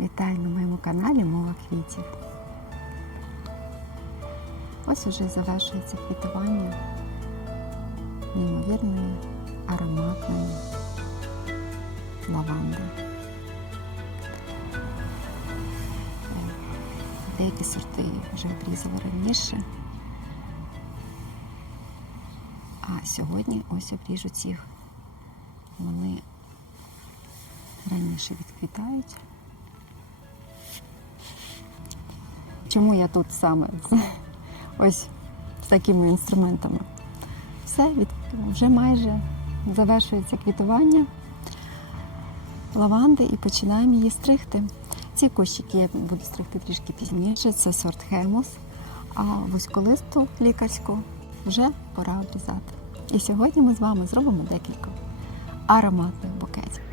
Вітаю на моєму каналі Мова квітів. Ось уже завершується квітування неймовірної ароматної лаванди. Деякі сорти вже обрізала раніше. А сьогодні ось обріжу ці. Вони раніше відквітають. Чому я тут саме ось з такими інструментами? Все, від, вже майже завершується квітування лаванди і починаємо її стригти. Ці кущики я буду стригти трішки пізніше, це сорт хемус, а вузьколисту лікарську вже пора обрізати. І сьогодні ми з вами зробимо декілька ароматних букетів.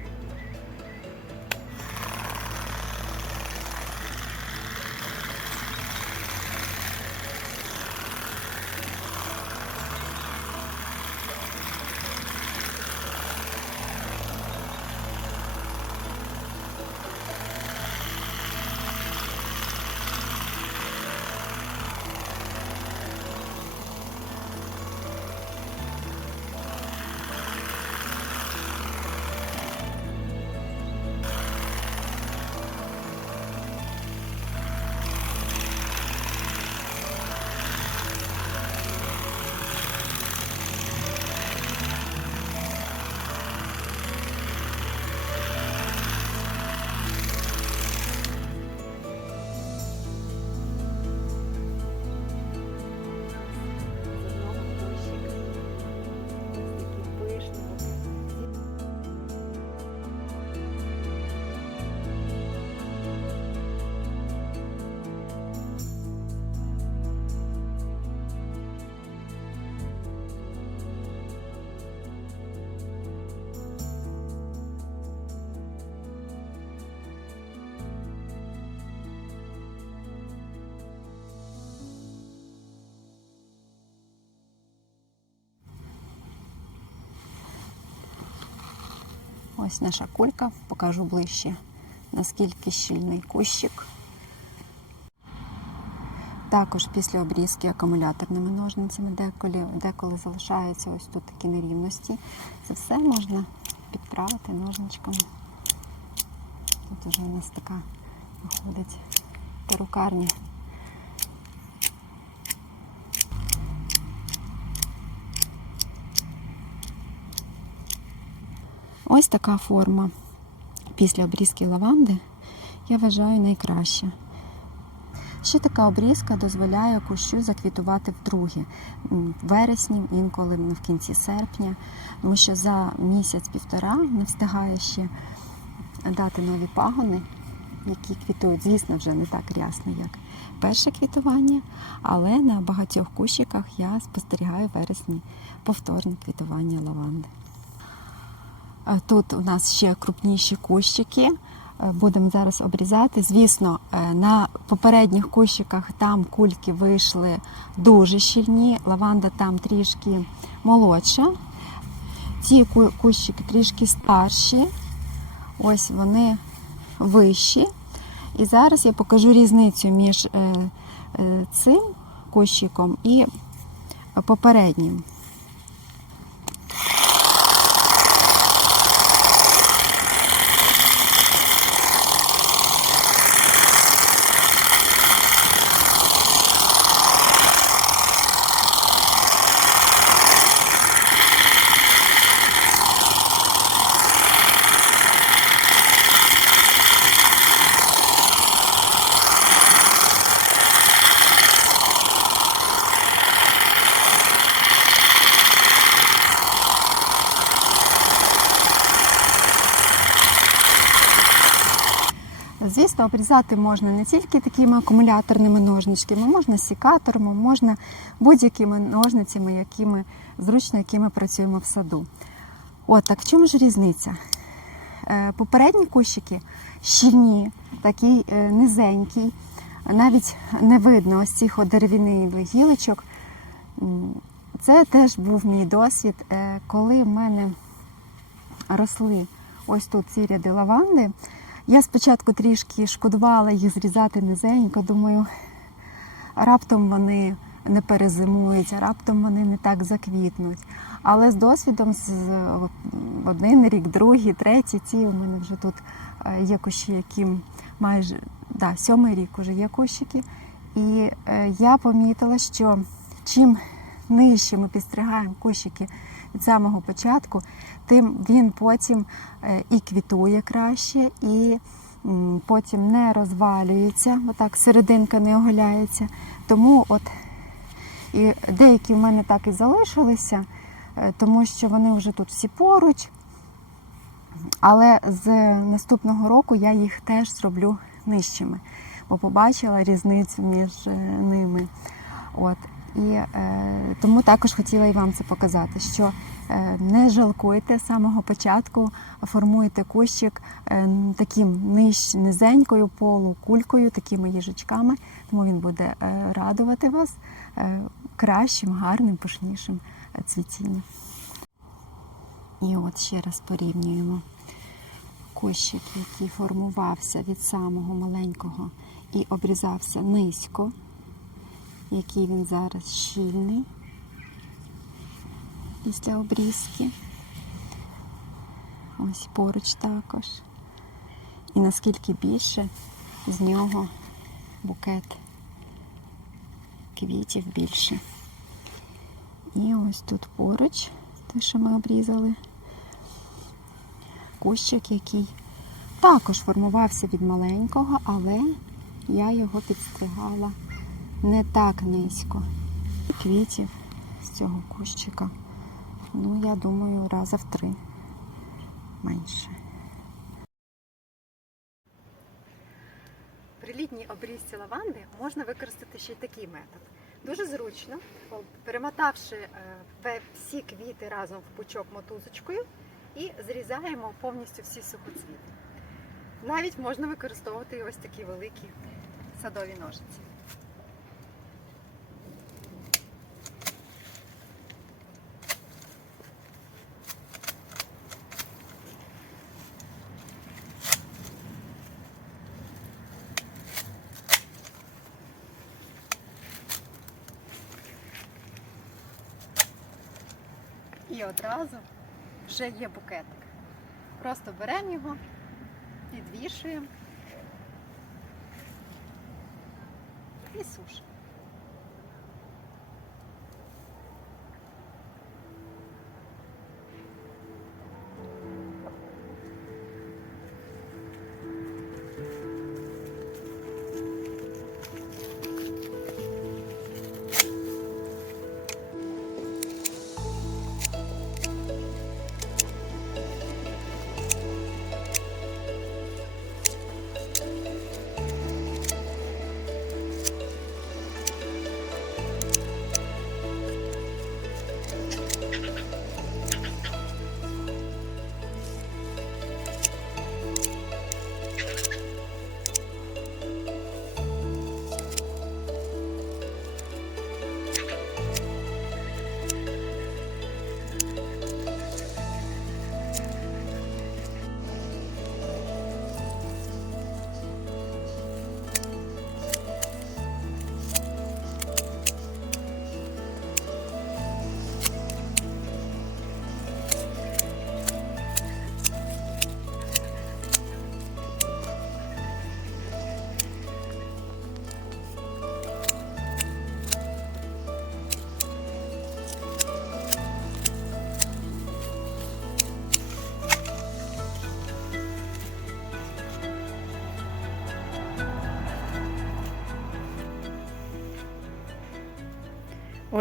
Ось наша кулька, покажу ближче, наскільки щільний кущик. Також після обрізки акумуляторними ножницями деколи, деколи залишаються ось тут такі нерівності. Це все можна підправити ножничками. Тут вже у нас така виходить перукарня. Ось така форма після обрізки лаванди, я вважаю найкраща. Ще така обрізка дозволяє кущу заквітувати вдруге, в вересні, інколи в кінці серпня, тому що за місяць-півтора не встигає ще дати нові пагони, які квітують, звісно, вже не так рясно, як перше квітування, але на багатьох кущиках я спостерігаю вересні повторне квітування лаванди. Е, Тут у нас ще крупніші кущики. Е, Будемо зараз обрізати. Звісно, е, на попередніх кущиках там кульки вийшли дуже щільні, лаванда там трішки молодша. Ці ку- кущики трішки старші, ось вони вищі. І зараз я покажу різницю між цим кущиком і попереднім. Звісно, обрізати можна не тільки такими акумуляторними ножничками, можна сікатором, можна будь-якими ножницями, якими зручно, якими працюємо в саду. От так в чому ж різниця? Е, Попередні кущики щільні, такі е, низенькі, навіть не видно ось цих одерев'яних гілочок. Це теж був мій досвід, е, коли в мене росли ось тут ці ряди лаванди. Я спочатку трішки шкодувала їх зрізати низенько, думаю, раптом вони не перезимують, раптом вони не так заквітнуть. Але з досвідом, з один рік, другий, третій, ці у мене вже тут е, є кущі, яким майже да, сьомий рік уже є кущики. І е, я помітила, що чим нижче ми підстригаємо кущики від самого початку, тим він потім е, і квітує краще, і потім не розвалюється, отак серединка не оголяється. Тому от і деякі в мене так і залишилися, е, тому що вони вже тут всі поруч. Але з наступного року я їх теж зроблю нижчими, бо побачила різницю між е, ними. От. І е, тому також хотіла і вам це показати, що е, не жалкуйте з самого початку, формуйте кущик е, таким ниж, низенькою полукулькою, такими їжачками, тому він буде е, радувати вас е, кращим, гарним, пишнішим е, цвітінням. І от ще раз порівнюємо кущик, який формувався від самого маленького і обрізався низько, який він зараз щільний після обрізки. Ось поруч також. І наскільки більше з нього букет квітів більше. І ось тут поруч, те, що ми обрізали, кущик, який також формувався від маленького, але я його підстригала не так низько. Квітів з цього кущика, ну, я думаю, раза в три менше. При літній обрізці лаванди можна використати ще й такий метод. Дуже зручно, перемотавши е, всі квіти разом в пучок мотузочкою і зрізаємо повністю всі сухоцвіти. Навіть можна використовувати ось такі великі садові ножиці. І одразу вже є букетик. Просто беремо його, підвішуємо і сушимо.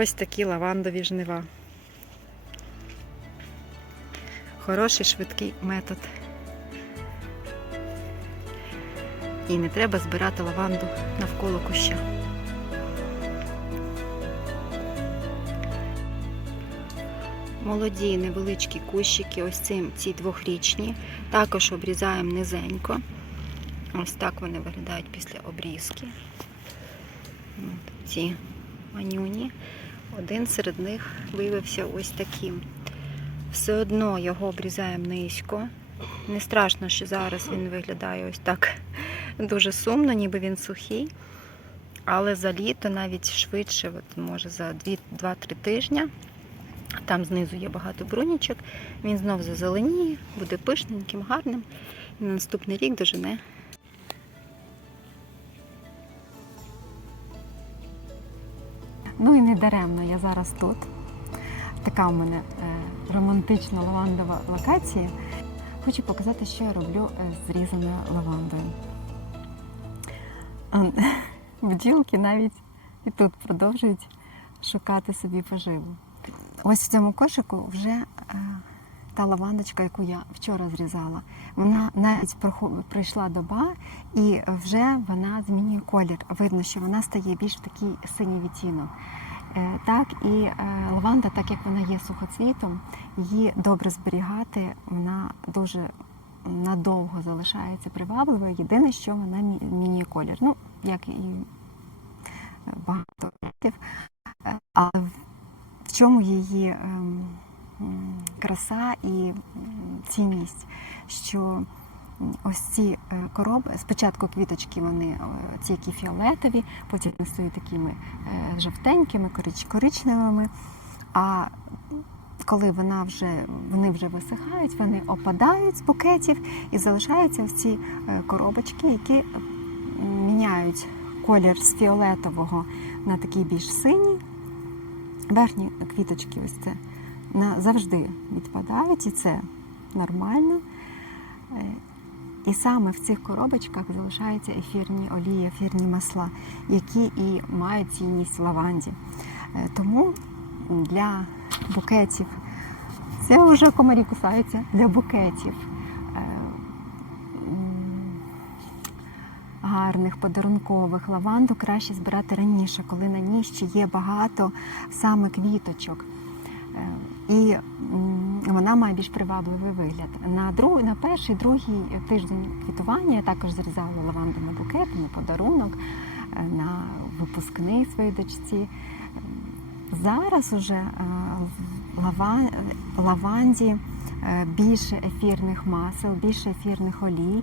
Ось такі лавандові жнива. Хороший швидкий метод. І не треба збирати лаванду навколо куща. Молоді невеличкі кущики, ось цим ці двохрічні, також обрізаємо низенько. Ось так вони виглядають після обрізки. От ці манюні. Один серед них виявився ось таким. Все одно його обрізаємо низько, Не страшно, що зараз він виглядає ось так дуже сумно, ніби він сухий. Але за літо навіть швидше, от, може за 2-3 тижні, там знизу є багато брунічок, він знов зазеленіє, буде пишненьким, гарним. І на наступний рік дожене. Ну і не даремно, я зараз тут. Така у мене е, романтична лавандова локація. Хочу показати, що я роблю е, з зрізаною лавандою. Бджілки навіть і тут продовжують шукати собі поживу. Ось в цьому кошику вже е, та лавандочка, яку я вчора зрізала, вона навіть пройшла доба, і вже вона змінює колір. Видно, що вона стає більш такий синій відтінок. Е, Так, і е, лаванда, так як вона є сухоцвітом, її добре зберігати, вона дуже надовго залишається привабливою. Єдине, що вона мі- змінює колір. Ну, як і багато років. Е, Але в чому її ем, краса і цінність, що ось ці е, короби, спочатку квіточки вони е, ці які фіолетові, потім стають такими е, жовтенькими, коричневими. А коли вона вже, вони вже висихають, вони опадають з букетів і залишаються ось ці коробочки, які міняють колір з фіолетового на такий більш синій. Верхні квіточки ось це завжди відпадають, і це нормально. Е, І саме в цих коробочках залишаються ефірні олії, ефірні масла, які і мають цінність лаванді. Е, Тому для букетів, це вже комарі кусаються, для букетів е, гарних, подарункових лаванду краще збирати раніше, коли на ній ще є багато саме квіточок. Е, І вона має більш привабливий вигляд. На друг, на перший, другий тиждень квітування я також зрізала лаванду на букет, на подарунок, е, на випускний своїй дочці. Зараз уже е, лава, лаванді більше ефірних масел, більше ефірних олій.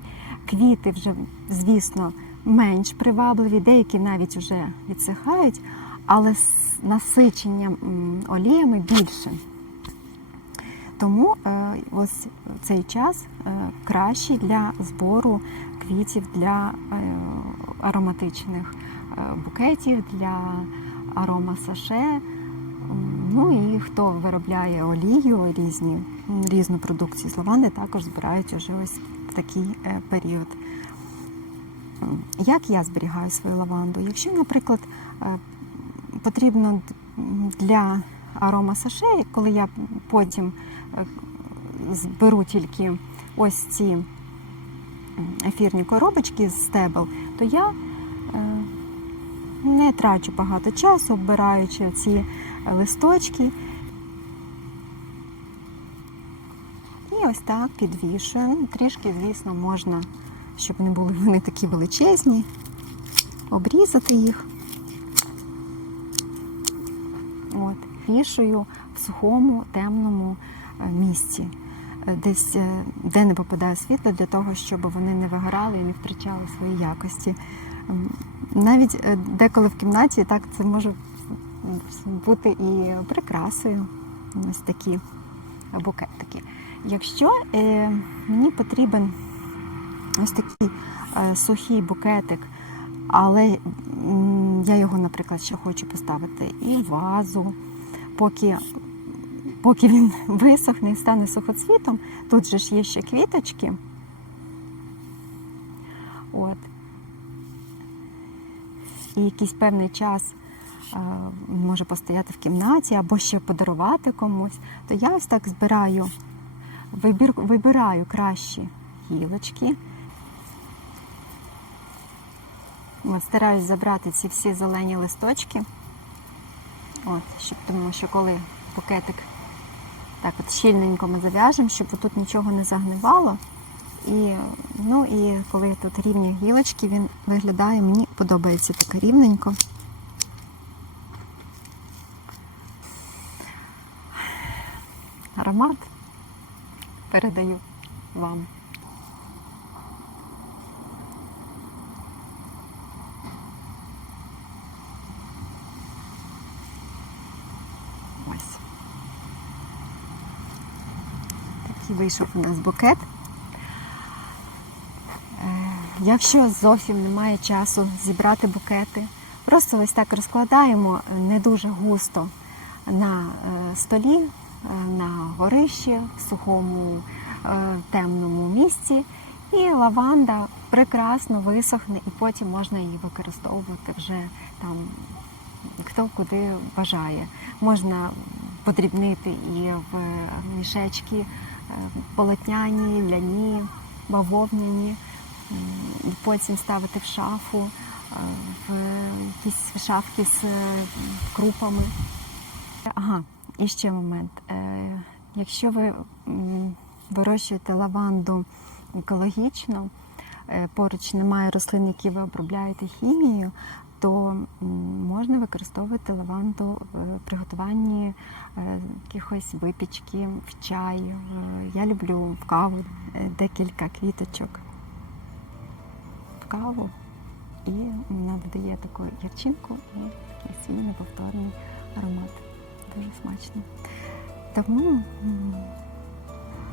Квіти вже, звісно, менш привабливі, деякі навіть вже відсихають, але з насиченням оліями більше. Тому е, ось цей час е, кращий для збору квітів для е, ароматичних букетів, для аромасаше. М, Ну і хто виробляє олію, різні, різну продукцію з лаванди, також збирають уже ось в такий період. Як я зберігаю свою лаванду? Якщо, наприклад, потрібно для аромасаше, коли я потім е, зберу тільки ось ці ефірні коробочки з стебел, то я е, не трачу багато часу, обираючи ці е, листочки. І ось так підвішую. Ну, Трішки, звісно, можна, щоб не були вони такі величезні, обрізати їх. Вішаю в сухому, темному е, місці, е, десь е, де не попадає світло, для того, щоб вони не вигорали і не втрачали свої якості. Навіть е, деколи в кімнаті так це може бути і прикрасою. Ось такі букетики. Якщо мені потрібен ось такий сухий букетик, але я його, наприклад, ще хочу поставити і вазу, поки, поки він висохне і стане сухоцвітом, тут же ж є ще квіточки. От. І якийсь певний час може постояти в кімнаті або ще подарувати комусь, то я ось так збираю, вибір, вибираю кращі гілочки. От, стараюсь забрати ці всі зелені листочки. От, щоб, тому що коли букетик так от щільненько ми зав'яжемо, щоб тут нічого не загнивало. І, ну, і коли тут рівні гілочки, він виглядає, мені подобається таке рівненько. Аромат передаю вам. Ось. Такий вийшов у нас букет. Е, Якщо зовсім немає часу зібрати букети, просто ось так розкладаємо е, не дуже густо на е, столі, на горищі, в сухому темному місці. І лаванда прекрасно висохне, і потім можна її використовувати вже там хто куди бажає. Можна подрібнити і в мішечки полотняні, ляні, бавовняні, потім ставити в шафу, е, в якісь шафки з е, крупами. Ага, і ще момент. Е, Якщо ви вирощуєте лаванду екологічно, поруч немає рослин, які ви обробляєте хімією, то можна використовувати лаванду в приготуванні е, якихось випічки, в чай. Я люблю в каву е, декілька квіточок в каву, і вона додає таку ярчинку і такий свій неповторний аромат. Дуже смачно. Тому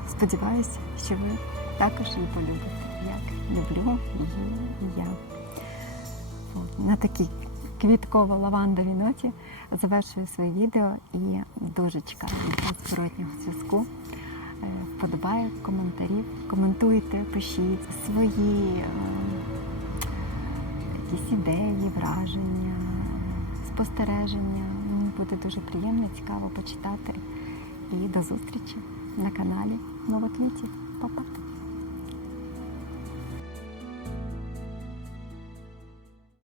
сподіваюся, що ви також її полюбите, як люблю її і я. На такій квітково-лавандовій ноті завершую своє відео і дуже чекаю від вас зворотнього зв'язку. Е, Вподобайок, коментарів, коментуйте, пишіть свої е, якісь ідеї, враження, спостереження. Мені буде дуже приємно, цікаво почитати. І до зустрічі на каналі Мова квітів. Па-па!